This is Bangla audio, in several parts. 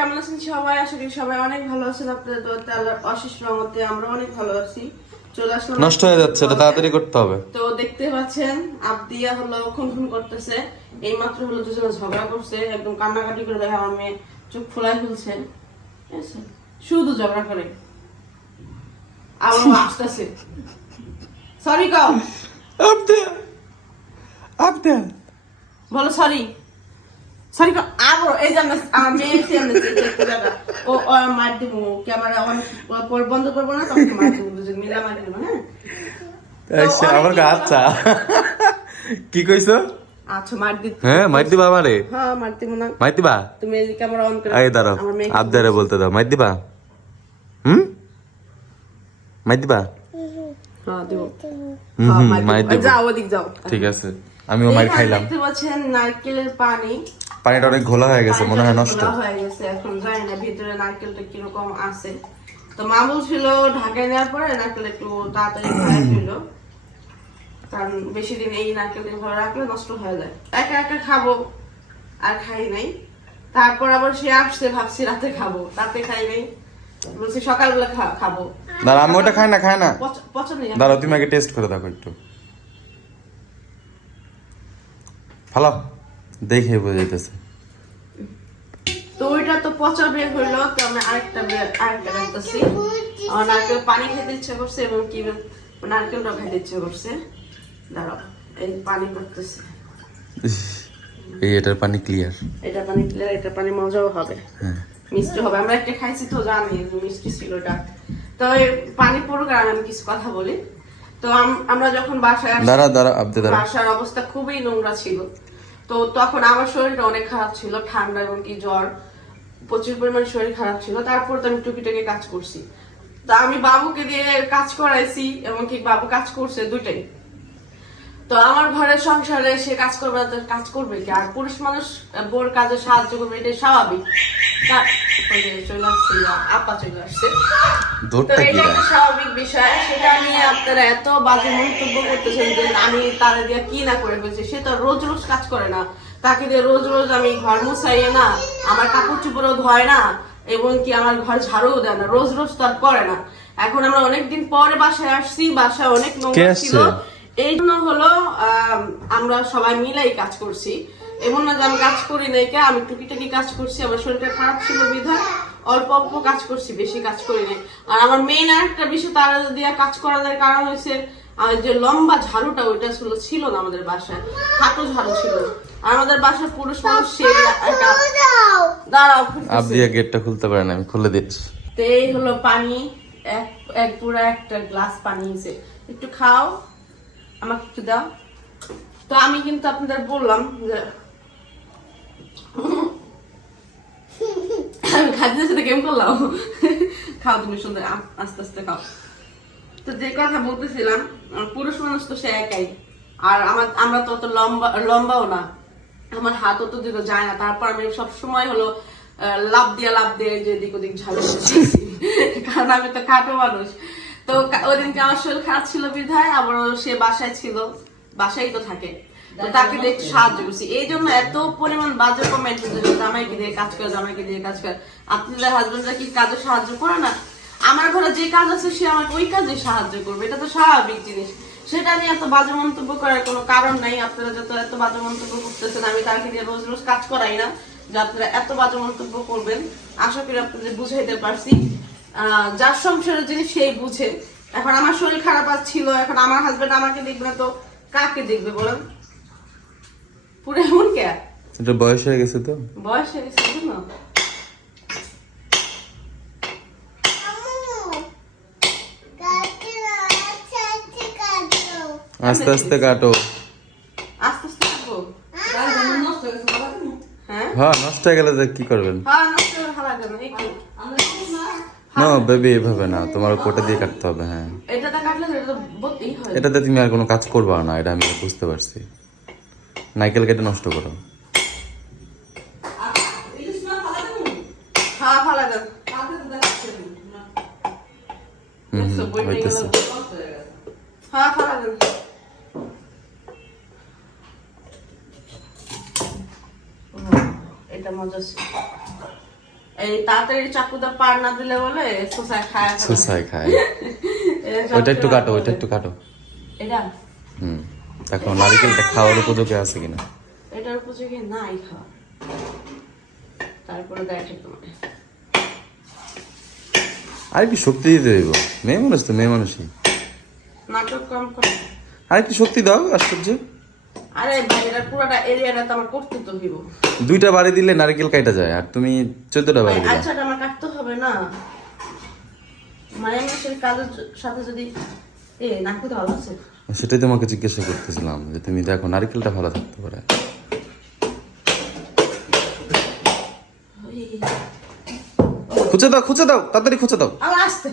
কেমন আছেন সবাই? আশা করি সবাই অনেক ভালো আছেন। আপনাদের দোয়াতে আল্লাহর অশেষ রহমতে আমরা অনেক ভালো আছি। চলে আসলাম নষ্ট হয়ে যাচ্ছে এটা তাড়াতাড়ি করতে হবে। তো দেখতে পাচ্ছেন আবদিয়া হলো খুন খুন করতেছে। এই মাত্র হলো দুজনে ঝগড়া করছে একদম কান্নাকাটি করে দেখে আমার মেয়ে চোখ ফোলাই ফেলছে ঠিক আছে? শুধু ঝগড়া করে। আবার আসতেছে সরি কাও। আবদা আবদা বলো সরি সরি আবার এই জানা আমার মেয়ে এসে আমি ও মার দিব ক্যামেরা অন বন্ধ করব না তখন মার দিব দুজন মিলা মার দিব হ্যাঁ? আমার আচ্ছা। কি কইছো? আচ্ছা মার হ্যাঁ মাইর দিবা আমারে? হ্যাঁ মার দিব না। মাইর দিবা? তুমি এই ক্যামেরা অন করে এই দাঁড়াও আবদারে বলতে দাও দিবা? হুম? দিবা? হ্যাঁ দিব। হুম মার দিব। দিব। যাও ওদিক যাও। ঠিক আছে আমিও এখানে খাইলাম। দেখতে পাচ্ছেন নারকেলের পানি। পানিটা অনেক ঘোলা হয়ে গেছে মনে হয় নষ্ট। হয়ে গেছে এখন জানি না ভিতরে নারকেলটা কীরকম আছে। তো মা বলছিল ঢাকায় নেওয়ার পরে নারকেল একটু তাড়াতাড়ি খাওয়া ছিল কারণ বেশি দিন এই নারকেলটা ঘরে রাখলে নষ্ট হয়ে যায়। একা একা খাব আর খাই নাই। তারপর আবার সে আসছে ভাবছি রাতে খাব রাতে খাই নাই। বলছি সকালবেলা খাব। দাঁড়া আমি ওটা খাই না খাই না। পছন্দ দাঁড়াও তুমি আগে টেস্ট করে দেখো একটু। ফালাও। দেখে বোঝা যাইতেছে। তো ওইটা তো পচা বের হইল তো আমি আরেকটা বের আরেকটা রাখতেছি নারকেল পানি খেতে ইচ্ছে করছে এবং কি খেতে ইচ্ছে করছে। দাঁড়াও এই পানি করতেছে এই এটার পানি ক্লিয়ার এটা পানি দিলে এটা পানি মজাও হবে। হ্যাঁ। মিষ্টি হবে। আমরা একটা খাইছি তো জানি মিষ্টি ছিল তো পানি পড়ুক আর আমি কিছু কথা বলি। তো আমরা যখন বাসায় আসি দাঁড়া দাঁড়া বাসার অবস্থা খুবই নোংরা ছিল। তো তখন আমার শরীরটা অনেক খারাপ ছিল, ঠান্ডা এবং কি জ্বর। প্রচুর পরিমাণ শরীর খারাপ ছিল। তারপর তো আমি টুকিটাকি কাজ করছি। তা আমি বাবুকে দিয়ে কাজ করাইছি এবং কি বাবু কাজ করছে দুটাই তো আমার ঘরের সংসারে সে কাজ করবে না তো কাজ করবে কি? আর পুরুষ মানুষ বোর কাজে সাহায্য করবে এটাই স্বাভাবিক। তা- ওই যে চলে আসছে আপা চলে আসছে। তো এটা একটা স্বাভাবিক বিষয়। সেটা নিয়ে আপনারা এত বাজে মন্তব্য করতেছেন যে আমি তারা দিয়ে কি না করে ফেলছি? সে তো রোজ রোজ কাজ করে না। তাকে দিয়ে রোজ রোজ আমি ঘর মুছাইয়ে না আমার কাপড় চোপড়ও ধয় না এবং কি আমার ঘর ঝাড়ুও দেয় না। রোজ রোজ তো আর করে না। এখন আমরা অনেকদিন পরে বাসায় আসছি বাসায় অনেক নোংরা ছিল। এই জন্য হলো আমরা সবাই মিলাই কাজ করছি। এমন না যে আমি কাজ করি নাই কে আমি টুকিটাকি কাজ করছি আমার শরীরটা খারাপ ছিল বিধায় অল্প অল্প কাজ করছি বেশি কাজ করি নাই। আর আমার মেইন আরেকটা বিষয় তারা দিয়ে কাজ করার কারণ হয়েছে আর যে লম্বা ঝাড়ুটা ওইটা ছিল ছিল না আমাদের বাসায়। খাটো ঝাড়ু ছিল। আর আমাদের বাসায় পুরুষ মানুষ সেই দাঁড়াও গেটটা খুলতে পারে না আমি খুলে দিচ্ছি। তো এই হলো পানি এক এক পুরা একটা গ্লাস পানি হয়েছে একটু খাও। আমাকে একটু দাও। তো আমি কিন্তু আপনাদের বললাম যে, আমি খাদ্যের সাথে করলাম। তুমি সুন্দর আস্তে আস্তে খাও। তো যে কথা বলতেছিলাম পুরুষ মানুষ তো সে একাই। আর আমার, আমরা তো অত লম্বা, লম্বাও না। আমার হাত অত দিকে যায় না। তারপর আমি সব সময় হলো লাভ দিয়ে লাভ দিয়ে যে এদিক ওদিক দিতেছি। কারণ আমি তো খাটো মানুষ। তো ওদিনকে আমার শরীর খারাপ ছিল বিধায় আবার সে বাসায় ছিল। বাসায় তো থাকে। তো তাকে একটু সাহায্য করছি। এই জন্য এত পরিমাণ বাজে কমেন্ট জামাইকে দিয়ে কাজ করে জামাইকে দিয়ে কাজ করে। আপনাদের হাজবেন্ডরা কি কাজে সাহায্য করে না? আমার ঘরে যে কাজ আছে সে আমাকে ওই কাজে সাহায্য করবে। এটা তো স্বাভাবিক জিনিস। সেটা নিয়ে এত বাজে মন্তব্য করার কোনো কারণ নাই। আপনারা যত এত বাজে মন্তব্য করতেছেন আমি তাকে দিয়ে রোজ রোজ কাজ করাই না। যে আপনারা এত বাজে মন্তব্য করবেন আশা করি আপনাদের বুঝাইতে পারছি। যার সংসারের জিনিস সেই বুঝে। এখন আমার শরীর খারাপ ছিল এখন আমার হাজবেন্ড আমাকে দেখবে না তো কাকে দেখবে বলেন? পুরো এমন কে? এটা বয়স হয়ে গেছে তো। বয়স হয়ে গেছে বুঝলো? আস্তে আস্তে কাটো। আস্তে আস্তে থাকব হ্যাঁ হ্যাঁ নষ্ট হয়ে গেলে কি করবেন? হ্যাঁ নষ্ট করে ফেলা যাবে না, একটু। না বেবি এভাবে না। তোমার কোটা দিয়ে কাটতে হবে হ্যাঁ। এটাতে কাটলে এটা তো বলতেই হয়। এটাতে তুমি আর কোনো কাজ করবা না এটা আমি বুঝতে পারছি। নাইকেল কেটে নষ্ট করো। হ্যাঁ হইতেছে। হ্যাঁ এটা মজা এই তাড়াতাড়ি চাকুটা পার না দিলে বলে খায়। খায়। ওইটা একটু কাটো ওইটা একটু কাটো। এটা? হুম। দেখো নারিকেলটা খাওয়ার উপযোগী আছে কিনা? এটার উপযোগী নাই খাওয়া। তারপরে দেখে তোমার আর একটু শক্তি দিতে দেবো মেয়ে মানুষ তো মেয়ে মানুষই। নাটক কম করে। আর শক্তি দাও আশ্চর্য। আরে ভাই এটা পুরোটা এরিয়াটা তো আমার করতে তো হইব। দুইটা বাড়ি দিলে নারকেল কাইটা যায় আর তুমি চোদ্দটা বাড়ি দিলে। আচ্ছা আমার কাটতে হবে না। কাজের সাথে যদি এ নাকু তো ভালো আছে। সেটাই তোমাকে জিজ্ঞাসা করতেছিলাম যে তুমি দেখো নারকেলটা ভালো থাকতে পারে। খুঁজে দাও খুঁজে দাও তাড়াতাড়ি খুঁজে দাও। আমার আসতে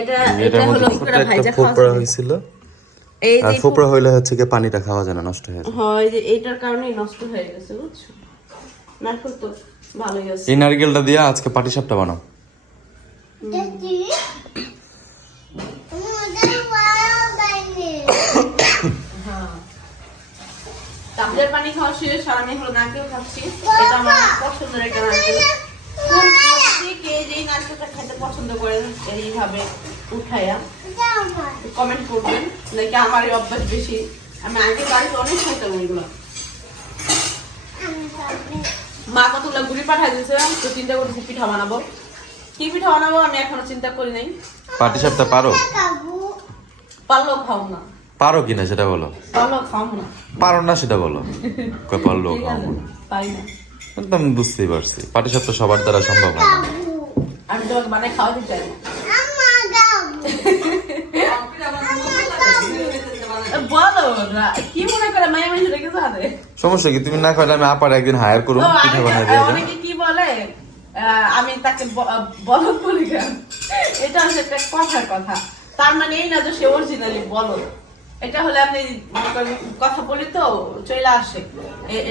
এটা এটা হলো মধ্যে কি ছোট্ট করে ভাইজা একটা ফোপড়া যাবে? হয়েছিল। আর ফোপড়া হইলে হচ্ছে কি পানিটা খাওয়া যায় না নষ্ট হয়ে যায়। হয় যে এইটার কারণেই নষ্ট হয়ে গেছে বুঝছ? নারকেল তো ভালোই আছে। এই নারকেলটা দিয়ে আজকে পাটি সাপটা বানাও। Daddy. আমাদের ওয়াও বাইরে তাবলের পানি খাওয়া শেষ আর আমি হলো নারকেল খাচ্ছি। এটা আমার পছন্দের একটা নারকেল। কোন কে যেই নারকেলটা খেতে পছন্দ করেন এইভাবে উঠাইয়া কমেন্ট করবেন নাকি অভ্যাস বেশি? আমি আগে বাড়িতে অনেক খাইতাম ওইগুলো মা কতগুলো গুড়ি পাঠাই দিয়েছে তো চিন্তা করতেছি পিঠা বানাবো? কি পিঠা বানাবো আমি এখনও চিন্তা করি নাই। পাটি সাপটা পারো? পারলেও খাও না। পারো কিনা সেটা বলো। পারলেও খাও না। পারো না সেটা বলো। পারল পারি না। একদম বুঝতেই পারছি। পাটি সাপটা সবার দ্বারা সম্ভব হয় না। আমি তোমাকে বানাই খাওয়াতে চাই। কি মনে করে মায়ের মাঝে সমস্যা কি? তুমি না খাইলে আমি আপার একদিন হায়ার করুন পিঠা বানাই দিয়ে অনেকে কি বলে আমি তাকে বলদ বলি এটা হচ্ছে একটা কথার কথা। তার মানে এই না যে সে অরিজিনালি বলদ। এটা হলে আপনি মনে কথা বলি তো চলে আসে।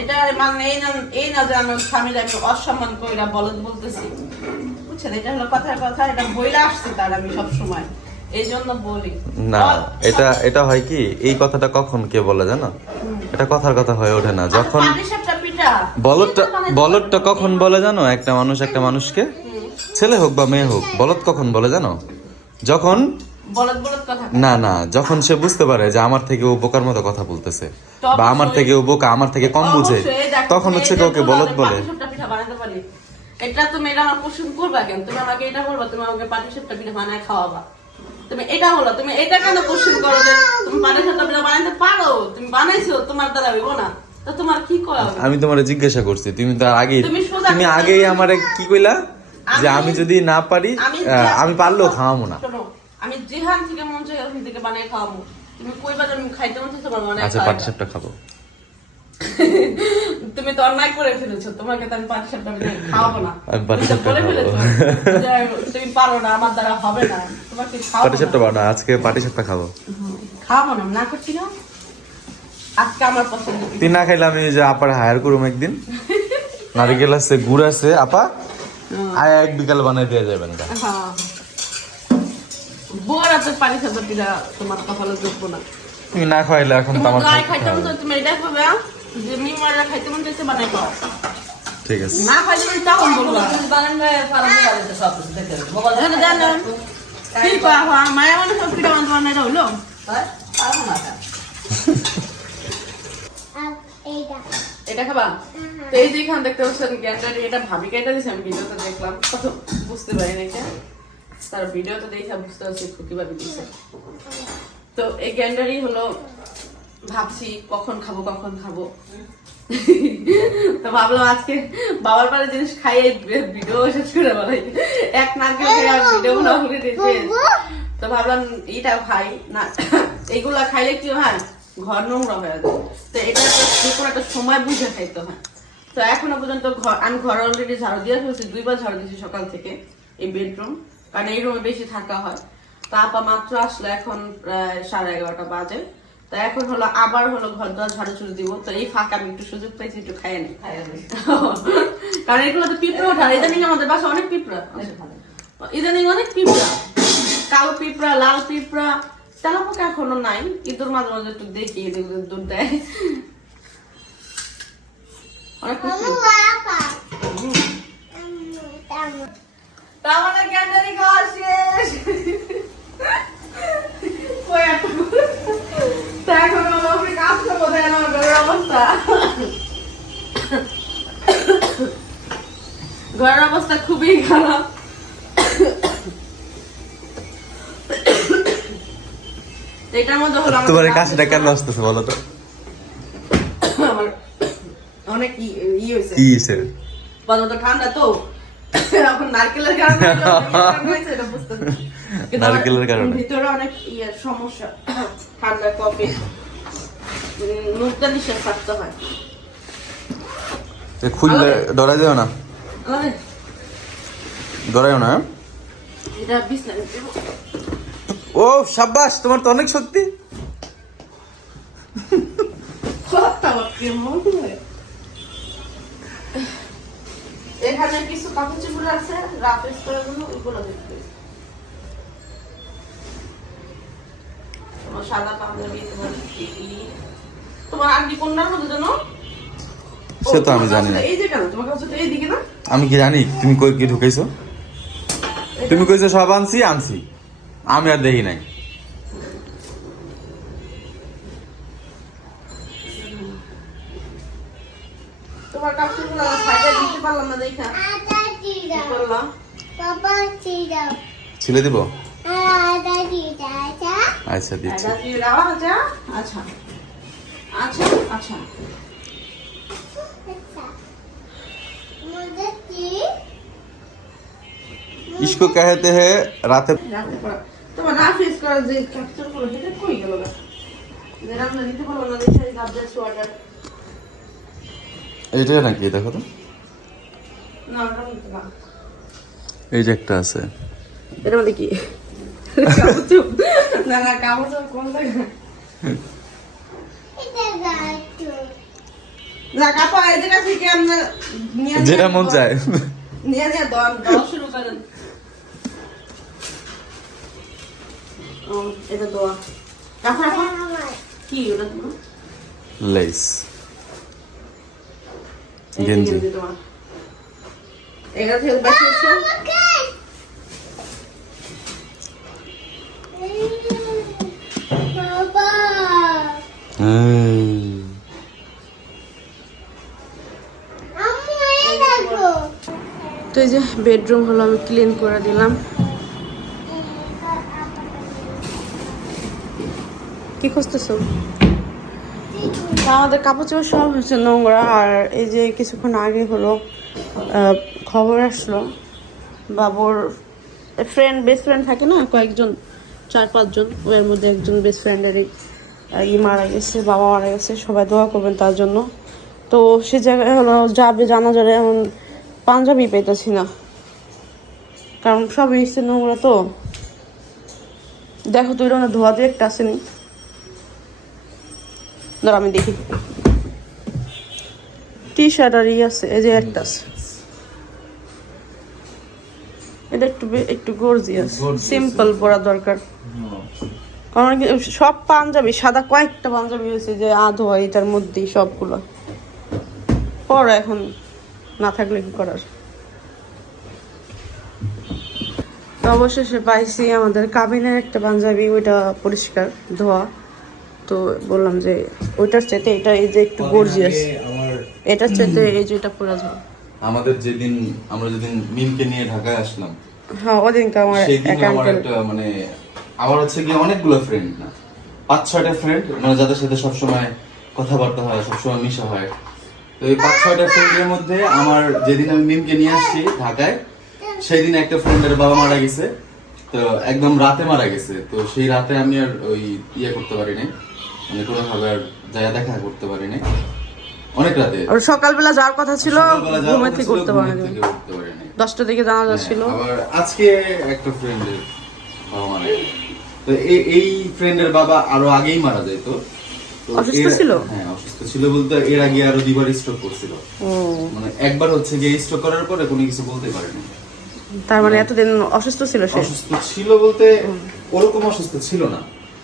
এটা মানে এই না এই না যে আমার স্বামীর আমি অসম্মান কইরা বলদ বলতেছি। বুঝছেন? এটা হলো কথার কথা এটা বইলে আসছে তার আমি সব সময় এই জন্য বলি। না এটা এটা হয় কি? এই কথাটা কখন কে বলে জানো? এটা কথার কথা হয়ে ওঠে না। যখন পিঠা। বলদটা বলদটা কখন বলে জানো? একটা মানুষ একটা মানুষকে? ছেলে হোক বা মেয়ে হোক বলদ কখন বলে জানো? যখন না না যখন সে বুঝতে পারে যে আমার থেকে ও বোকার মতো কথা বলতেছে বা আমার থেকে ও বোকা আমার থেকে কম বুঝে তখন হচ্ছে কাউকে বলদ বলে? এটা তুমি এটা আমার কোশ্চেন করবা কেন? তুমি আমাকে এটা বলবা তুমি আমাকে পাটিসাপটা পিঠা বানায় খাওয়াবা। তুমি এটা হলো তুমি এটা কেন কোশ্চেন করো যে তুমি পাটিসাপটা পিঠা বানাতে পারো? তুমি বানাইছো তোমার দ্বারা হইব না। তো তোমার কি করা আমি তোমারে জিজ্ঞাসা করছি তুমি তো আগেই তুমি আগেই আমারে কি কইলা? যে আমি- যদি না পারি আমি পারলেও খাওয়াবো না। আমি যেখান থেকে মন চাই ওখান থেকে বানিয়ে খাওয়াবো। তুমি কইবা যে আমি খাইতে মন চাইছে তোমার বানায় আচ্ছা খাওয়াবো। পাটিসাপটা খাব। তুমি তো অন্যায় করে ফেলেছো তোমাকে তো আমি পাটিসাপটা খাওয়াবো না। আমি পাটিসাপটা তুমি পারো না আমার দ্বারা হবে না তোমাকে খাওয়াবো পাটিসাপটা। বানা আজকে পাটিসাপটা খাব। খাওয়াবো না না করছি না। আজকে আমার পছন্দ। তুই না খাইলে আমি যে আপার হায়ার করুম একদিন। নারিকেল আছে গুড় আছে আপা। আয় এক বিকাল বানাই দিয়ে যাবেন। হ্যাঁ। তো পানি পিঠা তোমার কপালে না। তুমি না খাইলে এখন তো আমার খাইতে তুমি এটা খাবে যে মিমারা খাইতে মন চাইছে বানাই খাও। ঠিক আছে। না মন তখন বলবা এখানে জানেন কি করা মায়া মানে সব বানাতে বানাই হইল? আর এইটা। এটা খাবা? তো এই যে এখানে দেখতে পাচ্ছেন গ্যান্ডারি এটা ভাবি কেটে দিয়েছে আমি ভিডিওতে দেখলাম। কত বুঝতে পারি না এটা তার ভিডিওতে দেখে বুঝতে পারছি খুকি ভাবি দিয়েছে তো এই গ্যান্ডারি হলো ভাবছি কখন খাব কখন খাব। তো ভাবলাম আজকে বাবার বাড়ি জিনিস খাই এই ভিডিও শেষ করে বলাই। এক নারকেল খেয়ে আর ভিডিও গুলো তো ভাবলাম এইটা খাই। না, এইগুলা খাইলে কি হয়? ঘর নোংরা হয়ে যায়। তো এটা যে একটা সময় বুঝে খাইতে হয়। তো এখনও পর্যন্ত ঘর, আমি ঘর অলরেডি ঝাড়ু দিয়ে ফেলছি, দুইবার ঝাড়ু দিয়েছি সকাল থেকে এই বেডরুম কারণ এই রুমে বেশি থাকা হয়। তো আপা মাত্র আসলো এখন প্রায় সাড়ে এগারোটা বাজে। তো এখন হলো আবার হলো ঘর দোয়ার ঝাড়ু ছুড়ে দিব। তো এই ফাঁকা আমি একটু সুযোগ পাইছি একটু খাইয়ে নিই কারণ এগুলো তো পিঁপড়ে ওঠা ইদানিং আমাদের বাসা অনেক পিঁপড়া। ইদানিং অনেক পিঁপড়া। কালো পিঁপড়া লাল পিঁপড়া তেলাপোকা এখনও নাই। ইঁদুর মাঝে মাঝে একটু দেখি দুধ দেয়। অনেক খুশি। Mama, Papa. তা আমাদের খাওয়া শেষ। এখন আমার উপরে কাঁপছে বোধহয় আমার ঘরের অবস্থা ঘরের অবস্থা খুবই খারাপ এটার মধ্যে হলো তোমার কাজ কাশিটা কেন আসতেছে বলো তো? আমার অনেক ই হয়েছে? কি স্যার প্রথমত ঠান্ডা তো। এখন নারকেলের কারণে এটা বুঝতে নারকেলের কারণে। ভিতরে অনেক ইয়ে সমস্যা। ঠান্ডা কফি। মুখটা নিঃশ্বাস থাকতে হয়। খুললে ডরাই দিও না? ডরাইও না হ্যাঁ? এটা দেবো। ও সাব্বাস তোমার তো অনেক শক্তি। এখানে কিছু কাপড় চোপড় আছে রাফেস করে গুলো ওইগুলো তোমার সাদা পাঞ্জাবি তোমার তোমার আর কি জানো? সে তো আমি জানি না। এই যে কেন? তোমার কাছে তো এইদিকে না? আমি কি জানি? তুমি কই কি ঢুকাইছো তুমি কইছো সব আনছি আনছি। আমি আর দেখি নাই। তোমার সাইডে দিতে পারলাম না দেখা. ছিলে দিব. আচ্ছা দিচ্ছি এটা দিয়ে দেওয়া আছে আচ্ছা আচ্ছা আচ্ছা मुझे की इसको कहते हैं रात রাখতে পারো তোমার রাফেস করার যে কাপড়গুলো সেটা কই গেল গা যেটা আমরা দিতে পারবো না দেখে গাবজা সোয়াটার এইটা নাকি দেখো তো না ওটা নিতে পারবো এই যে একটা আছে এর মধ্যে কি কাপড় চোপ না না কাপড় কোন কাপড় কাছে আমরা যেটা মন চায়। নিয়ে নিয়ে দর দর শুরু করেন ও, এটা দোয়া রাখো রাখো কি ওটা তোমার লেস গেঞ্জি। গেঞ্জি এটা থেকে বেশি হচ্ছে ওকে বাবা আম্মু এই দেখো তো এই যে বেডরুম হলো, আমি ক্লিন করে দিলাম। কি খুঁজতেছো? আমাদের কাপড় চোপড় সব হচ্ছে নোংরা, আর এই যে কিছুক্ষণ আগে হলো খবর আসলো, বাবুর ফ্রেন্ড বেস্ট ফ্রেন্ড থাকে না, কয়েকজন চার পাঁচজন ওর মধ্যে একজন বেস্ট ফ্রেন্ডেরই ই মারা গেছে বাবা মারা গেছে সবাই দোয়া করবেন তার জন্য। তো সে জায়গায় যাবে জানা যাবে এমন পাঞ্জাবি পেতেছি না। কারণ সব এসছে নোংরা তো। দেখো তুই রঙের ধোয়া দিয়ে একটা আসেনি ধর আমি দেখি। টি শার্ট আর ই আছে এই যে একটা আছে। এটা একটু একটু গর্জিয়াস Gorgeous, সিম্পল পরা দরকার। কারণ সব পাঞ্জাবি সাদা কয়েকটা পাঞ্জাবি হয়েছে যে আধো এটার মধ্যেই সবগুলো। পরে এখন না থাকলে কি করার? তো অবশেষে পাইছি আমাদের কাবিনের একটা পাঞ্জাবি ওইটা পরিষ্কার ধোয়া। তো বললাম যে ওইটার চাইতে এটা এই যে একটু গর্জিয়াস আমার এটার চাইতে এই যে এটা পুরো ধোয়া। আমাদের যেদিন আমরা যেদিন মিমকে নিয়ে ঢাকায় আসলাম হ্যাঁ ওদিনকে আমার আমার একটা মানে আমার হচ্ছে গিয়ে অনেকগুলো ফ্রেন্ড না। পাঁচ ছয়টা ফ্রেন্ড মানে যাদের সাথে সবসময় কথাবার্তা হয় সবসময় মিশা হয়। তো এই পাঁচ ছয়টা ফ্রেন্ডের মধ্যে আমার যেদিন আমি মিমকে নিয়ে আসছি ঢাকায় সেই দিন একটা ফ্রেন্ডের বাবা মারা গেছে। তো একদম রাতে মারা গেছে। তো সেই রাতে আমি আর ওই ইয়ে করতে পারি নাই মানে কোনোভাবে আর জায়গা দেখা করতে পারি নাই অনেক রাতে। আর সকালবেলা যাওয়ার কথা ছিল ঘুমে থেকে করতে পারিনি। থেকে দিকে জানা যাচ্ছিল হ্যাঁ, আবার আজকে একটা ফ্রেন্ডের বাবা মারা গেছে। তো এই ফ্রেন্ডের বাবা আরও আগেই মারা যেত তো। অসুস্থ ছিল? হ্যাঁ অসুস্থ ছিল বলতে এর আগে আরও দুইবার স্ট্রোক করছিল। মানে একবার হচ্ছে গিয়ে স্ট্রোক করার পরে কোনো কিছু বলতে পারেনি তার মানে এতদিন অসুস্থ ছিল সে? অসুস্থ ছিল বলতে ওরকম অসুস্থ ছিল না।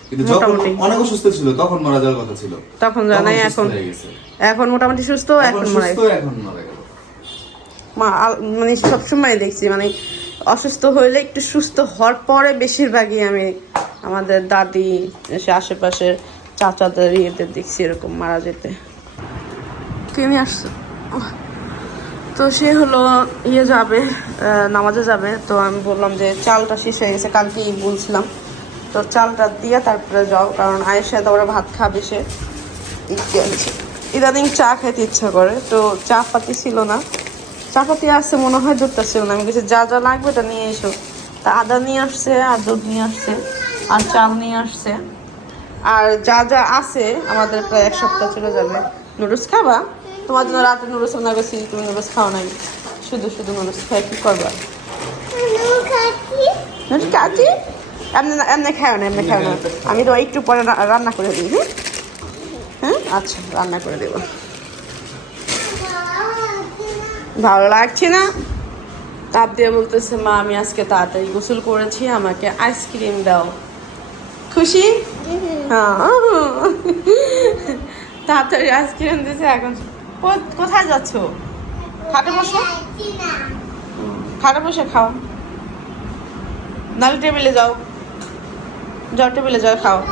কিন্তু যখন অনেক অসুস্থ ছিল তখন মারা যাওয়ার কথা ছিল। তখন জানাই এখন এখন মোটামুটি সুস্থ এখন মারা সুস্থ এখন মারা গেল। মা মানে সবসময় দেখছি মানে অসুস্থ হইলে একটু সুস্থ হওয়ার পরে বেশিরভাগই আমি আমাদের দাদি, সে আশেপাশের চাচাদের ইয়েদের দেখছি এরকম মারা যেতে। তিনি আসছে। তো সে হলো ইয়ে যাবে নামাজে যাবে। তো আমি বললাম যে চালটা শেষ হয়ে গেছে, কালকেই বলছিলাম। তো চালটা দিয়ে তারপরে যাও, কারণ আয়ের সাথে ওরা ভাত খাবে, সে ইদানিং চা খেতে ইচ্ছা করে, তো চা পাতি ছিল না। চা পাতি আসছে মনে হয় দুধটা ছিল না। আমি কিছু যা যা লাগবে এটা নিয়ে এসো। তা আদা নিয়ে আসছে, আর দুধ নিয়ে আসছে, আর চাল নিয়ে আসছে। আর যা যা আছে, আমাদের প্রায় এক সপ্তাহ চলে যাবে। নুডলস খাবা? তোমার জন্য রাতে নুডলস রান্না করছি, তুমি নুডলস খাও নাই। শুধু শুধু নুডলস খাই কি করবা? কাটি এমনি না, এমনি খাও না, এমনি খাও না। আমি তো একটু পরে রান্না করে দিই হ্যাঁ আচ্ছা রান্না করে দেবো। ভালো লাগছে না। তাপ দিয়ে বলতেছে, মা, আমি আজকে তাড়াতাড়ি গোসল করেছি, আমাকে আইসক্রিম দাও। খুশি? হ্যাঁ। তাড়াতাড়ি আইসক্রিম দিয়েছে এখন কোথায় যাচ্ছ? খাটে বসো। খাটে বসে খাও। নাহলে টেবিলে যাও। যাও টেবিলে যাও, খাও।